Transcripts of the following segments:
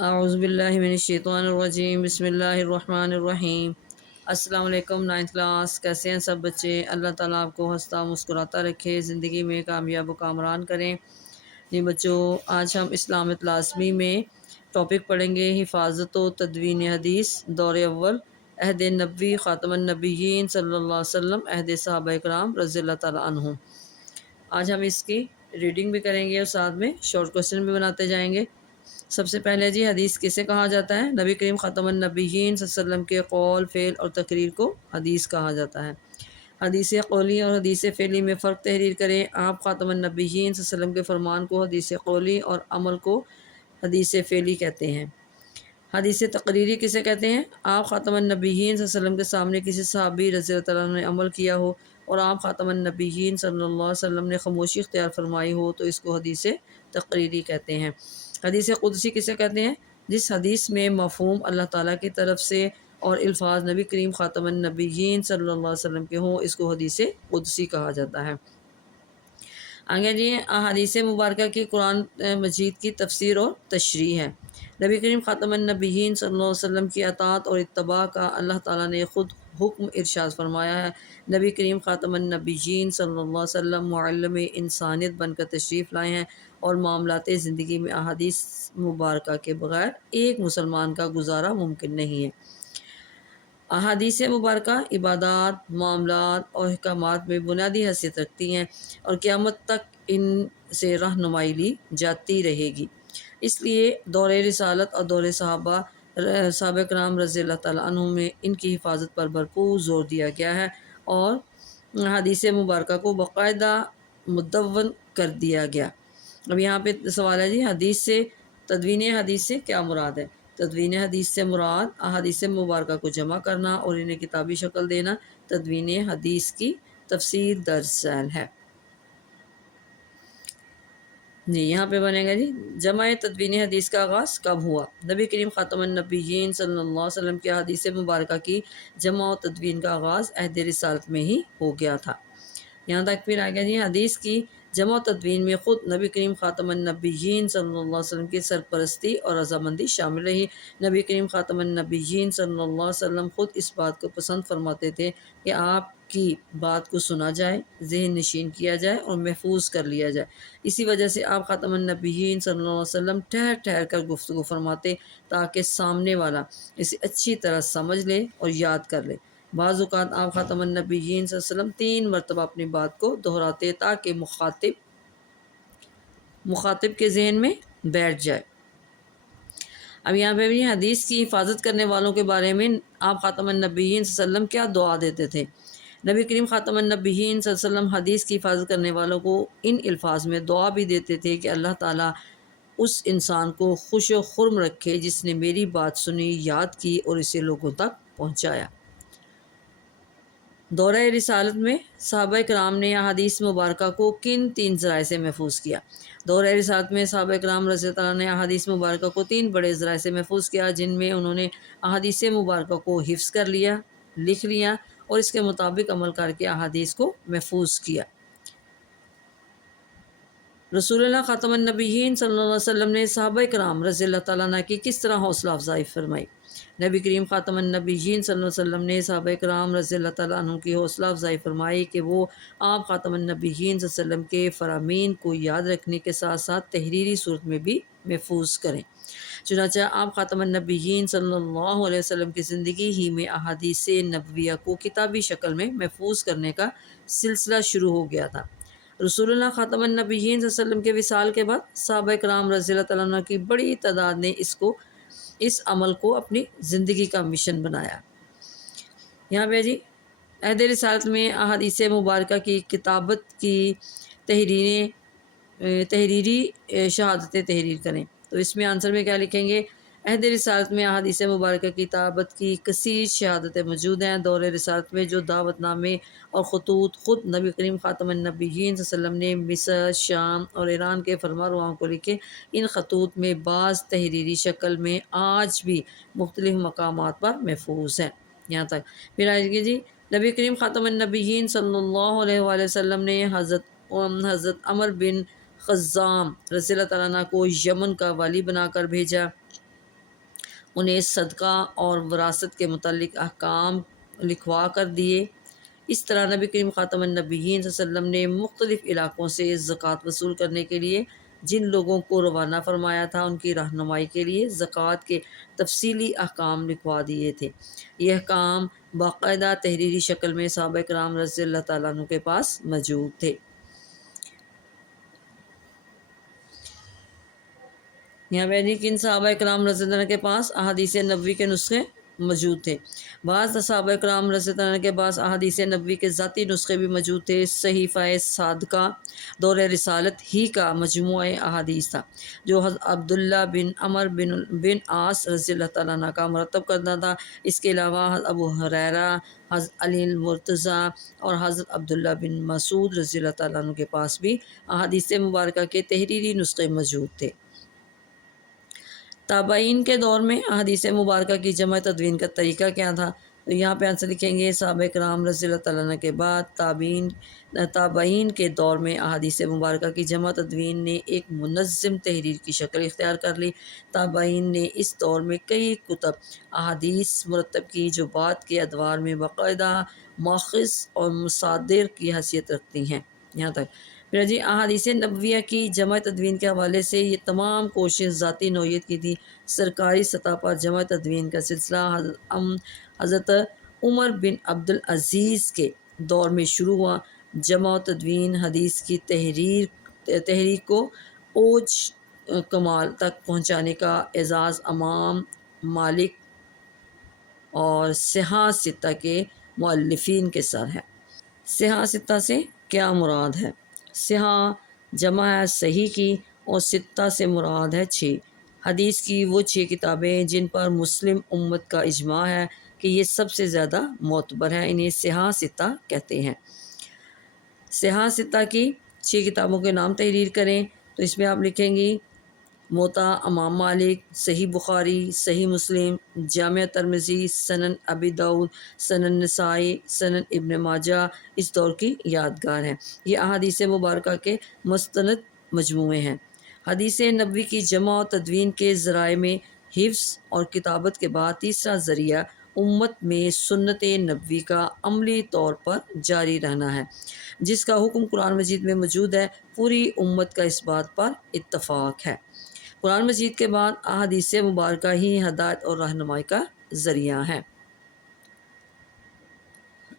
اعوذ باللہ من الشیطان الرجیم، بسم اللہ الرحمن الرحیم۔ السلام علیکم، 9th کلاس، کیسے ہیں سب بچے؟ اللہ تعالیٰ آپ کو ہنستا مسکراتا رکھے، زندگی میں کامیاب و کامران کریں۔ جی بچوں، آج ہم اسلامت لازمی میں ٹاپک پڑھیں گے حفاظت و تدوین حدیث، دور اول، عہد نبوی، خاتم النبیین صلی اللہ علیہ وسلم، عہد صحابہ کرام رضی اللہ تعالیٰ عنہ۔ آج ہم اس کی ریڈنگ بھی کریں گے اور ساتھ میں شارٹ کوسچن بھی بناتے جائیں گے۔ سب سے پہلے جی، حدیث کسے کہا جاتا ہے؟ نبی کریم خاتم النبیین صلی اللہ علیہ وسلم کے قول، فعل اور تقریر کو حدیث کہا جاتا ہے۔ حدیث قولی اور حدیث فعلی میں فرق تحریر کریں۔ آپ خاتم النبیین صلی اللہ علیہ وسلم کے فرمان کو حدیث قولی اور عمل کو حدیث فعلی کہتے ہیں۔ حدیث تقریری کسے کہتے ہیں؟ آپ خاتم النبیین صلی اللہ علیہ وسلم کے سامنے کسی صحابی رضی اللہ تعالیٰ عنہ نے عمل کیا ہو اور آپ خاتم النبیین صلی اللہ علیہ وسلم نے خاموشی اختیار فرمائی ہو تو اس کو حدیث تقریری کہتے ہیں۔ حدیث قدسی کسے کہتے ہیں؟ جس حدیث میں مفہوم اللہ تعالیٰ کی طرف سے اور الفاظ نبی کریم خاتم النبیین صلی اللہ علیہ وسلم کے ہوں، اس کو حدیث قدسی کہا جاتا ہے۔ آگے جی، احادیث مبارکہ کی قرآن مجید کی تفسیر اور تشریح ہے۔ نبی کریم خاتم النبیین صلی اللہ علیہ وسلم کی اطاعت اور اتباع کا اللہ تعالیٰ نے خود حکم ارشاد فرمایا ہے۔ نبی کریم خاتم النبیین صلی اللہ علیہ وسلم معلم انسانیت بن کر تشریف لائے ہیں اور معاملات زندگی میں احادیث مبارکہ کے بغیر ایک مسلمان کا گزارا ممکن نہیں ہے۔ احادیث مبارکہ عبادات، معاملات اور احکامات میں بنیادی حیثیت رکھتی ہیں اور قیامت تک ان سے رہنمائی لی جاتی رہے گی۔ اس لیے دور رسالت اور دور صحابہ کرام رضی اللہ تعالیٰ عنہ میں ان کی حفاظت پر بھرپور زور دیا گیا ہے اور حدیث مبارکہ کو باقاعدہ مدون کر دیا گیا۔ اب یہاں پہ سوال ہے جی، حدیث سے تدوین حدیث سے کیا مراد ہے؟ تدوین حدیث سے مراد احادیث مبارکہ کو جمع کرنا اور انہیں کتابی شکل دینا۔ تدوین حدیث کی تفصیل درج ذیل ہے۔ جی یہاں پہ بنے گا جی، جمع تدوین حدیث کا آغاز کب ہوا؟ نبی کریم خاتم النبیین صلی اللہ علیہ وسلم کی حدیث مبارکہ کی جمع و تدوین کا آغاز عہد رسالت میں ہی ہو گیا تھا۔ یہاں تک پھر آ گیا جی، حدیث کی جمع و تدوین میں خود نبی کریم خاتم النبیین صلی اللہ علیہ وسلم کی سرپرستی اور رضامندی شامل رہی۔ نبی کریم خاتم النبیین صلی اللہ علیہ وسلم خود اس بات کو پسند فرماتے تھے کہ آپ کی بات کو سنا جائے، ذہن نشین کیا جائے اور محفوظ کر لیا جائے۔ اسی وجہ سے آپ خاتم النبیین صلی اللہ علیہ وسلم ٹھہر ٹھہر کر گفتگو فرماتے تاکہ سامنے والا اسے اچھی طرح سمجھ لے اور یاد کر لے۔ بعض اوقات آپ خاتم النبیین صلی اللہ علیہ وسلم 3 مرتبہ اپنی بات کو دہراتے تاکہ مخاطب کے ذہن میں بیٹھ جائے۔ اب یہاں پہ بھی حدیث کی حفاظت کرنے والوں کے بارے میں آپ خاتم النبیین صلی اللہ علیہ وسلم کیا دعا دیتے تھے؟ نبی کریم خاتم النبیین صلی اللہ علیہ وسلم حدیث کی حفاظت کرنے والوں کو ان الفاظ میں دعا بھی دیتے تھے کہ اللہ تعالیٰ اس انسان کو خوش و خرم رکھے جس نے میری بات سنی، یاد کی اور اسے لوگوں تک پہنچایا۔ دورہ رسالت میں صحابہ کرام نے احادیث مبارکہ کو کن 3 ذرائع سے محفوظ کیا؟ دورہ رسالت میں صحابہ کرام رضی اللہ عنہ نے احادیث مبارکہ کو 3 بڑے ذرائع سے محفوظ کیا، جن میں انہوں نے احادیث مبارکہ کو حفظ کر لیا، لکھ لیا اور اس کے مطابق عمل کر کے احادیث کو محفوظ کیا۔ رسول اللہ خاتم النبیین صلی اللہ علیہ وسلم نے صحابہ کرام رضی اللہ تعالیٰ عنہ کی کس طرح حوصلہ افزائی فرمائی؟ نبی کریم خاتم النبیین صلی اللہ علیہ وسلم نے صحابہ کرام رضی اللہ تعالیٰ عنہ کی حوصلہ افزائی فرمائی کہ وہ آپ خاتم النبیین صلی اللہ علیہ وسلم کے فرامین کو یاد رکھنے کے ساتھ ساتھ تحریری صورت میں بھی محفوظ کریں۔ چنانچہ آپ خاتم النبیین صلی اللہ علیہ وسلم کی زندگی ہی میں احادیث نبویہ کو کتابی شکل میں محفوظ کرنے کا سلسلہ شروع ہو گیا تھا۔ رسول اللہ خاتم النبیین صلی اللہ علیہ وسلم کے وصال کے بعد صحابہ کرام رضی اللہ تعالیٰ عنہ کی بڑی تعداد نے اس عمل کو اپنی زندگی کا مشن بنایا۔ یہاں پہ جی، عہد رسالت میں احادیث مبارکہ کی کتابت کی تحریری شہادتیں تحریر کریں۔ تو اس میں آنسر میں کیا لکھیں گے؟ عہد رسالت میں احادیث مبارکہ کی کتابت کی کثیر شہادتیں موجود ہیں۔ دور رسالت میں جو دعوت نامے اور خطوط خود نبی کریم خاتم النبیین صلی اللہ علیہ وسلم نے مصر، شام اور ایران کے فرمانرواؤں کو لکھے، ان خطوط میں بعض تحریری شکل میں آج بھی مختلف مقامات پر محفوظ ہیں۔ یہاں تک پھر آئے جی، نبی کریم خاتم النبیین صلی اللہ علیہ وآلہ وسلم نے حضرت عمر بن خزام رضی اللہ تعالیٰ عنہ کو یمن کا والی بنا کر بھیجا۔ انہیں صدقہ اور وراثت کے متعلق احکام لکھوا کر دیے۔ اس طرح نبی کریم خاتم النبیین صلی اللہ علیہ وسلم نے مختلف علاقوں سے زکوٰۃ وصول کرنے کے لیے جن لوگوں کو روانہ فرمایا تھا ان کی رہنمائی کے لیے زکوٰۃ کے تفصیلی احکام لکھوا دیے تھے۔ یہ احکام باقاعدہ تحریری شکل میں صحابہ کرام رضی اللہ تعالیٰ عنہ کے پاس موجود تھے۔ یہاں پہ جی کن صحابہ کرام رضی اللہ عنہ کے پاس احادیث نبوی کے نسخے موجود تھے۔ بعض صحابہ کرام رضی اللہ عنہ کے پاس احادیث نبوی کے ذاتی نسخے بھی موجود تھے۔ صحیفہ صادقہ دور رسالت ہی کا مجموعہ احادیث تھا جو حضرت عبداللہ بن عمر بن عاص رضی اللہ تعالیٰ عنہ کا مرتب کرنا تھا۔ اس کے علاوہ حضرت ابو ہریرہ، حضرت علی المرتضیٰ اور حضرت عبداللہ بن مسعود رضی اللہ تعالیٰ عنہ کے پاس بھی احادیث مبارکہ کے تحریری نسخے موجود تھے۔ تابعین کے دور میں احادیث مبارکہ کی جمع تدوین کا طریقہ کیا تھا؟ تو یہاں پہ آنسر لکھیں گے صحابہ کرام رضی اللہ تعالیٰ عنہ کے بعد تابعین کے دور میں احادیث مبارکہ کی جمع تدوین نے ایک منظم تحریر کی شکل اختیار کر لی۔ تابعین نے اس دور میں کئی کتب احادیث مرتب کی جو بعد کے ادوار میں باقاعدہ ماخذ اور مصادر کی حیثیت رکھتی ہیں۔ یہاں تک پھر جی احادیث نبویہ کی جمع تدوین کے حوالے سے یہ تمام کوشش ذاتی نوعیت کی تھی۔ سرکاری سطح پر جمع تدوین کا سلسلہ حضرت عمر بن عبدالعزیز کے دور میں شروع ہوا۔ جمع و تدوین حدیث کی تحریک کو اوج کمال تک پہنچانے کا اعزاز امام مالک اور صحاح ستہ کے مؤلفین کے سر ہے۔ صحاح ستہ سے کیا مراد ہے؟ صحاح جمع ہے صحیح کی اور ستہ سے مراد ہے 6 حدیث کی وہ 6 کتابیں جن پر مسلم امت کا اجماع ہے کہ یہ سب سے زیادہ معتبر ہیں، انہیں صحاح ستہ کہتے ہیں۔ صحاح ستہ کی 6 کتابوں کے نام تحریر کریں تو اس میں آپ لکھیں گی موطا امام مالک، صحیح بخاری، صحیح مسلم، جامع ترمذی، سنن ابی داؤد، سنن نسائی، سنن ابن ماجہ اس دور کی یادگار ہیں۔ یہ احادیث مبارکہ کے مستند مجموعے ہیں۔ حدیث نبوی کی جمع و تدوین کے ذرائع میں حفظ اور کتابت کے بعد تیسرا ذریعہ امت میں سنت نبوی کا عملی طور پر جاری رہنا ہے جس کا حکم قرآن مجید میں موجود ہے۔ پوری امت کا اس بات پر اتفاق ہے۔ قرآن مجید کے بعد احادیث مبارکہ ہی ہدایت اور رہنمائی کا ذریعہ ہے۔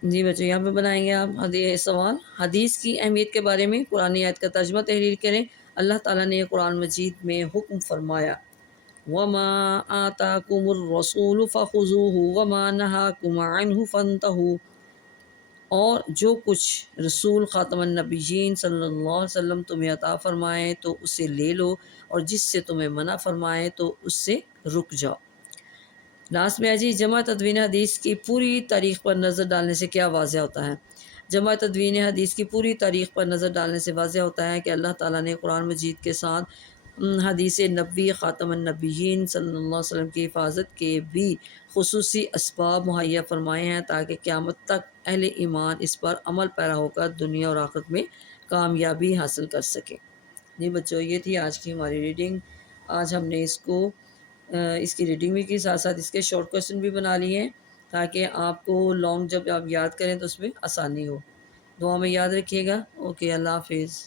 جی بچوں یہاں پہ بنائیں گے آپ سوال حدیث کی اہمیت کے بارے میں قرآن آیت کا ترجمہ تحریر کریں۔ اللہ تعالیٰ نے قرآن مجید میں حکم فرمایا وَمَا آتَاكُمُ الرَّسُولُ فَخُذُوهُ وَمَا نَهَاكُمْ عَنْهُ فَانْتَهُوا، اور جو کچھ رسول خاتم النبیین صلی اللہ علیہ وسلم تمہیں عطا فرمائے تو اسے لے لو، اور جس سے تمہیں منع فرمائے تو اس سے رک جاؤ۔ لاسٹ میں جی جمع تدوین حدیث کی پوری تاریخ پر نظر ڈالنے سے کیا واضح ہوتا ہے؟ جمع تدوین حدیث کی پوری تاریخ پر نظر ڈالنے سے واضح ہوتا ہے کہ اللہ تعالیٰ نے قرآن مجید کے ساتھ حدیث نبوی خاتم النبیین صلی اللہ علیہ وسلم کی حفاظت کے بھی خصوصی اسباب مہیا فرمائے ہیں تاکہ قیامت تک اہل ایمان اس پر عمل پیرا ہو کر دنیا اور آخرت میں کامیابی حاصل کر سکیں۔ جی بچوں یہ تھی آج کی ہماری ریڈنگ۔ آج ہم نے اس کی ریڈنگ بھی کی، ساتھ ساتھ اس کے شارٹ کویسچن بھی بنا لیے ہیں تاکہ آپ کو لانگ جب آپ یاد کریں تو اس میں آسانی ہو۔ دعا میں یاد رکھیے گا۔ اوکے، اللہ حافظ۔